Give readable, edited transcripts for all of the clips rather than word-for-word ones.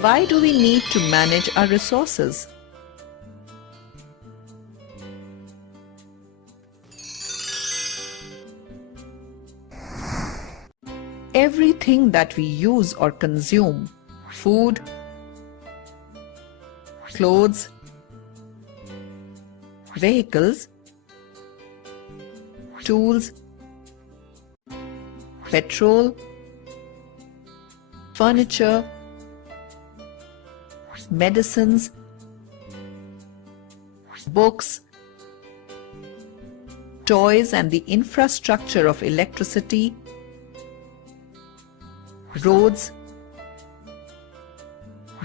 Why do we need to manage our resources? Everything that we use or consume, food, clothes, vehicles, tools, petrol, furniture, medicines, books, toys and the infrastructure of electricity, roads,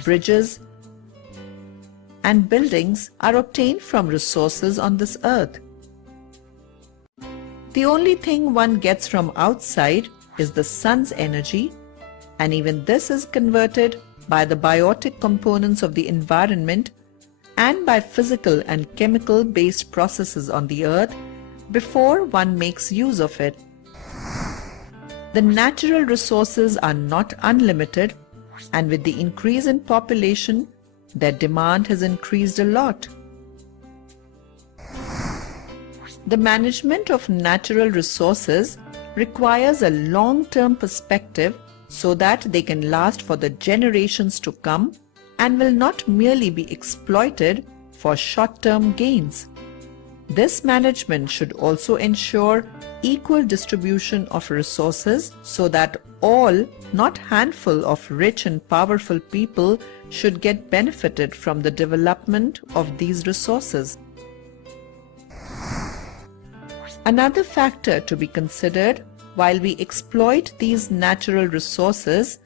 bridges, and buildings are obtained from resources on this earth. The only thing one gets from outside is the sun's energy, and even this is converted by the biotic components of the environment and by physical and chemical-based processes on the earth before one makes use of it. The natural resources are not unlimited, and with the increase in population, their demand has increased a lot. The management of natural resources requires a long-term perspective so that they can last for the generations to come and will not merely be exploited for short-term gains. This management should also ensure equal distribution of resources so that all, not handful of rich and powerful people, should get benefited from the development of these resources. Another factor to be considered while we exploit these natural resources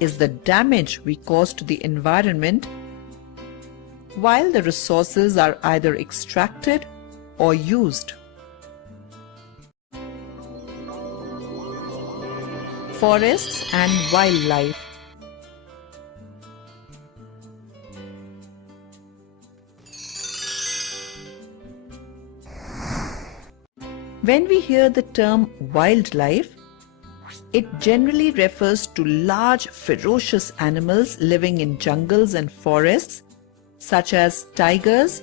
is the damage we cause to the environment while the resources are either extracted or used. Forests and wildlife. When we hear the term wildlife, it generally refers to large ferocious animals living in jungles and forests such as tigers,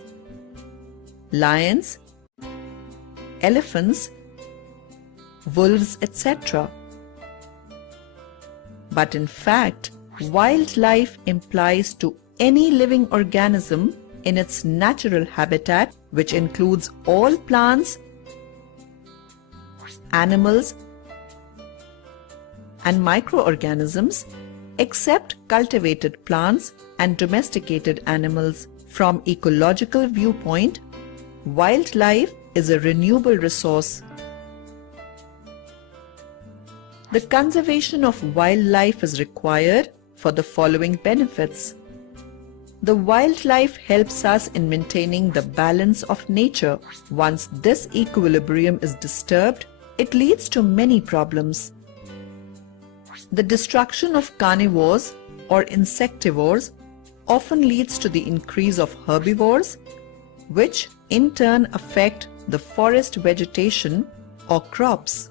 lions, elephants, wolves, etc. But in fact, wildlife implies to any living organism in its natural habitat, which includes all plants, animals, and microorganisms, except cultivated plants and domesticated animals. From ecological viewpoint, wildlife is a renewable resource. The conservation of wildlife is required for the following benefits. The wildlife helps us in maintaining the balance of nature. Once this equilibrium is disturbed, it leads to many problems. The destruction of carnivores or insectivores often leads to the increase of herbivores, which in turn affect the forest vegetation or crops.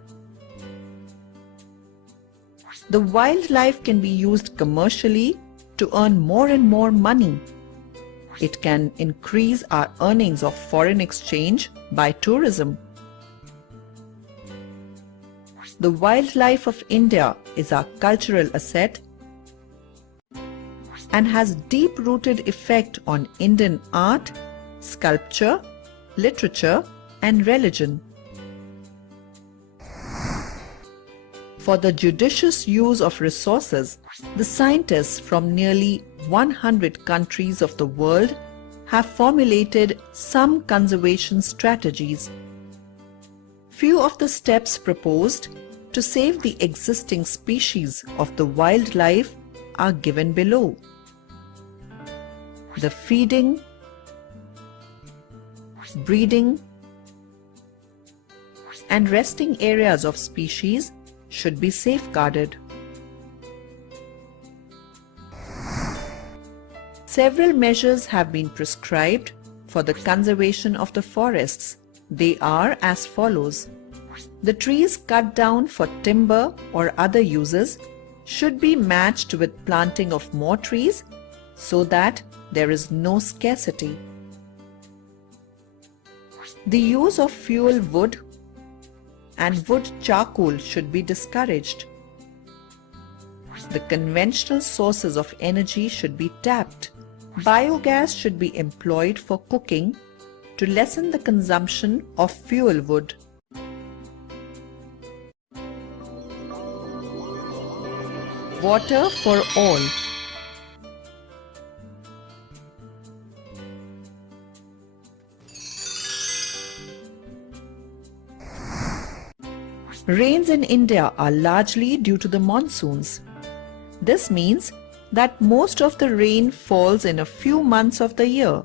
The wildlife can be used commercially to earn more and more money. It can increase our earnings of foreign exchange by tourism. The wildlife of India is our cultural asset and has deep-rooted effect on Indian art, sculpture, literature, and religion. For the judicious use of resources, the scientists from nearly 100 countries of the world have formulated some conservation strategies. Few of the steps proposed to save the existing species of the wildlife are given below. The feeding, breeding, and resting areas of species should be safeguarded. Several measures have been prescribed for the conservation of the forests. They are as follows. The trees cut down for timber or other uses should be matched with planting of more trees so that there is no scarcity. The use of fuel wood and wood charcoal should be discouraged. The conventional sources of energy should be tapped. Biogas should be employed for cooking to lessen the consumption of fuel wood. Water for all. Rains in India are largely due to the monsoons. This means that most of the rain falls in a few months of the year.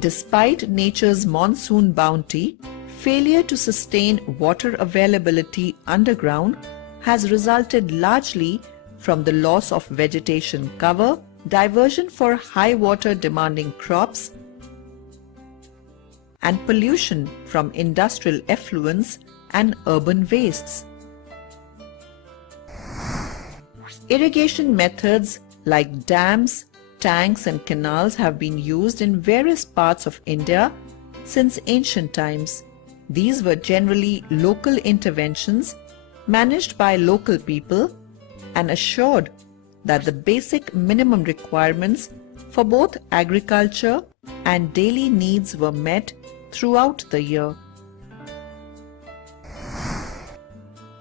Despite nature's monsoon bounty, failure to sustain water availability underground has resulted largely from the loss of vegetation cover, diversion for high water demanding crops, and pollution from industrial effluents and urban wastes. Irrigation methods like dams, tanks and canals have been used in various parts of India since ancient times. These were generally local interventions managed by local people and assured that the basic minimum requirements for both agriculture and daily needs were met throughout the year.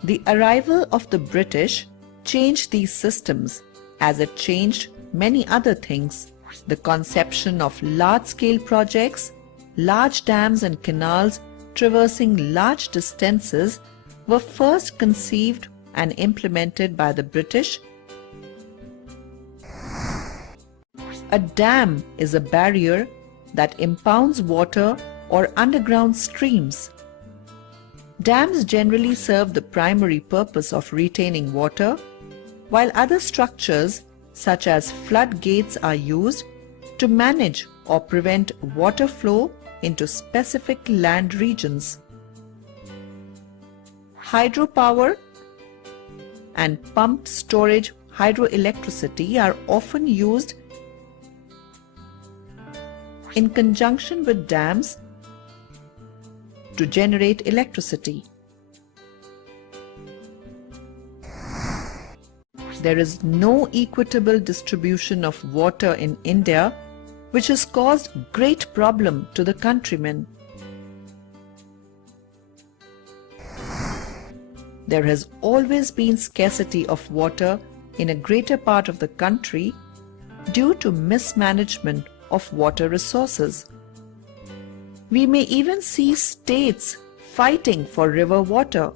The arrival of the British changed these systems as it changed many other things. The conception of large-scale projects, large dams and canals traversing large distances were first conceived and implemented by the British. A dam is a barrier that impounds water or underground streams. Dams generally serve the primary purpose of retaining water, while other structures such as floodgates are used to manage or prevent water flow into specific land regions. Hydropower and pumped storage hydroelectricity are often used in conjunction with dams to generate electricity. There is no equitable distribution of water in India, which has caused great problem to the countrymen. There has always been scarcity of water in a greater part of the country due to mismanagement of water resources. We may even see states fighting for river water.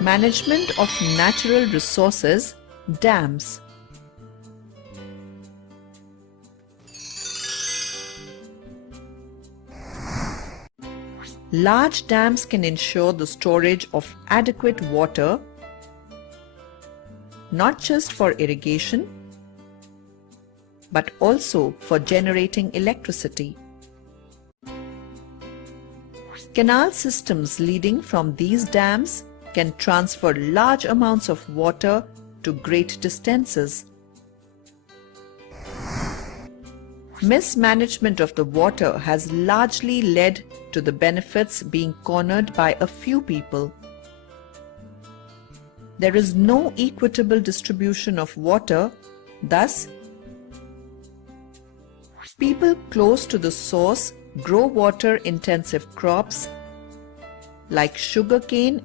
Management of natural resources, dams. Large dams can ensure the storage of adequate water, not just for irrigation, but also for generating electricity. Canal systems leading from these dams can transfer large amounts of water to great distances. Mismanagement of the water has largely led to the benefits being cornered by a few people. There is no equitable distribution of water, thus, people close to the source grow water-intensive crops like sugarcane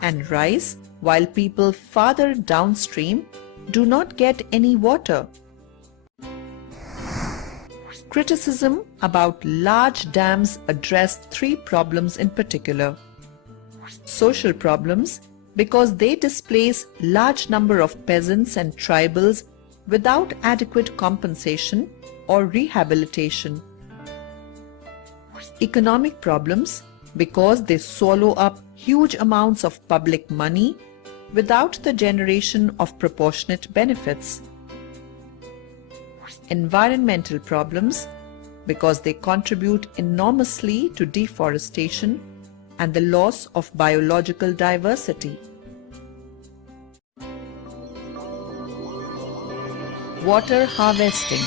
and rice, while people farther downstream do not get any water. Criticism about large dams address three problems in particular. Social problems, because they displace large number of peasants and tribals without adequate compensation or rehabilitation. Economic problems, because they swallow up huge amounts of public money without the generation of proportionate benefits. Environmental problems, because they contribute enormously to deforestation and the loss of biological diversity. Water harvesting.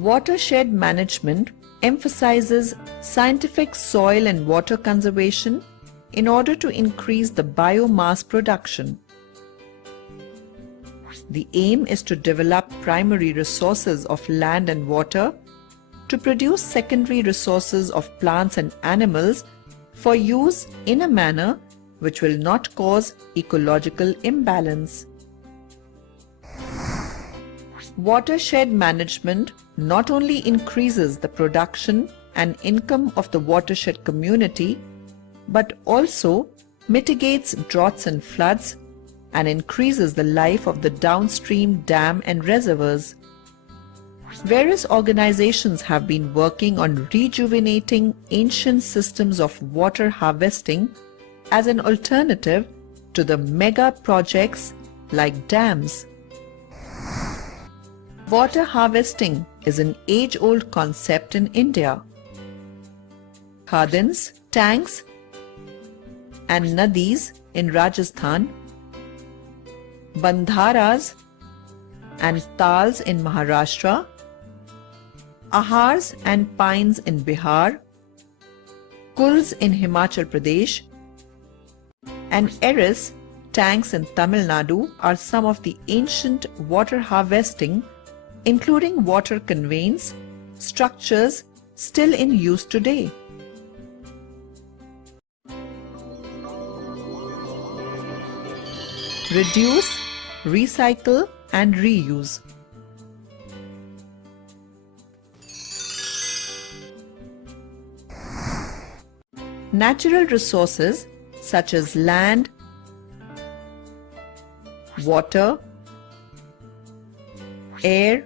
Watershed management emphasizes scientific soil and water conservation in order to increase the biomass production. The aim is to develop primary resources of land and water to produce secondary resources of plants and animals for use in a manner which will not cause ecological imbalance. Watershed management not only increases the production and income of the watershed community, but also mitigates droughts and floods and increases the life of the downstream dam and reservoirs. Various organizations have been working on rejuvenating ancient systems of water harvesting as an alternative to the mega projects like dams. Water harvesting is an age-old concept in India. Khadans, tanks, and nadis in Rajasthan, bandharas and tals in Maharashtra, ahars and pines in Bihar, kuls in Himachal Pradesh, and eris, tanks in Tamil Nadu are some of the ancient water harvesting, including water conveyance, structures still in use today. Reduce, recycle and reuse. Natural resources such as land, water, air,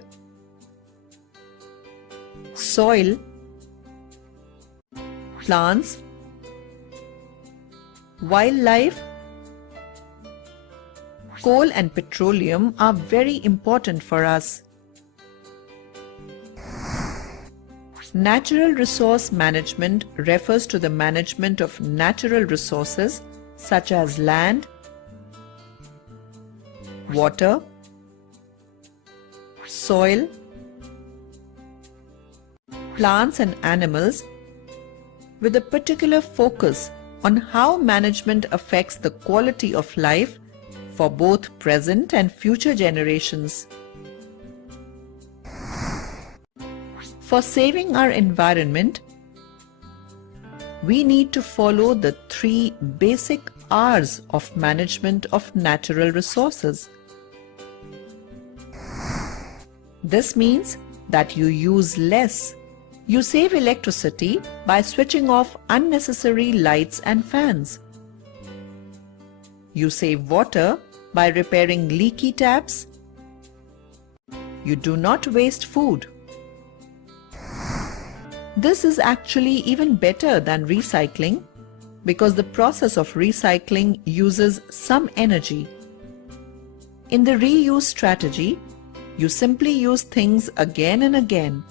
soil, plants, wildlife, coal and petroleum are very important for us. Natural resource management refers to the management of natural resources such as land, water, soil, plants and animals, with a particular focus on how management affects the quality of life for both present and future generations. For saving our environment, we need to follow the 3 basic R's of management of natural resources. This means that you use less. You save electricity by switching off unnecessary lights and fans. You save water by repairing leaky taps. You do not waste food. This is actually even better than recycling because the process of recycling uses some energy. In the reuse strategy, you simply use things again and again.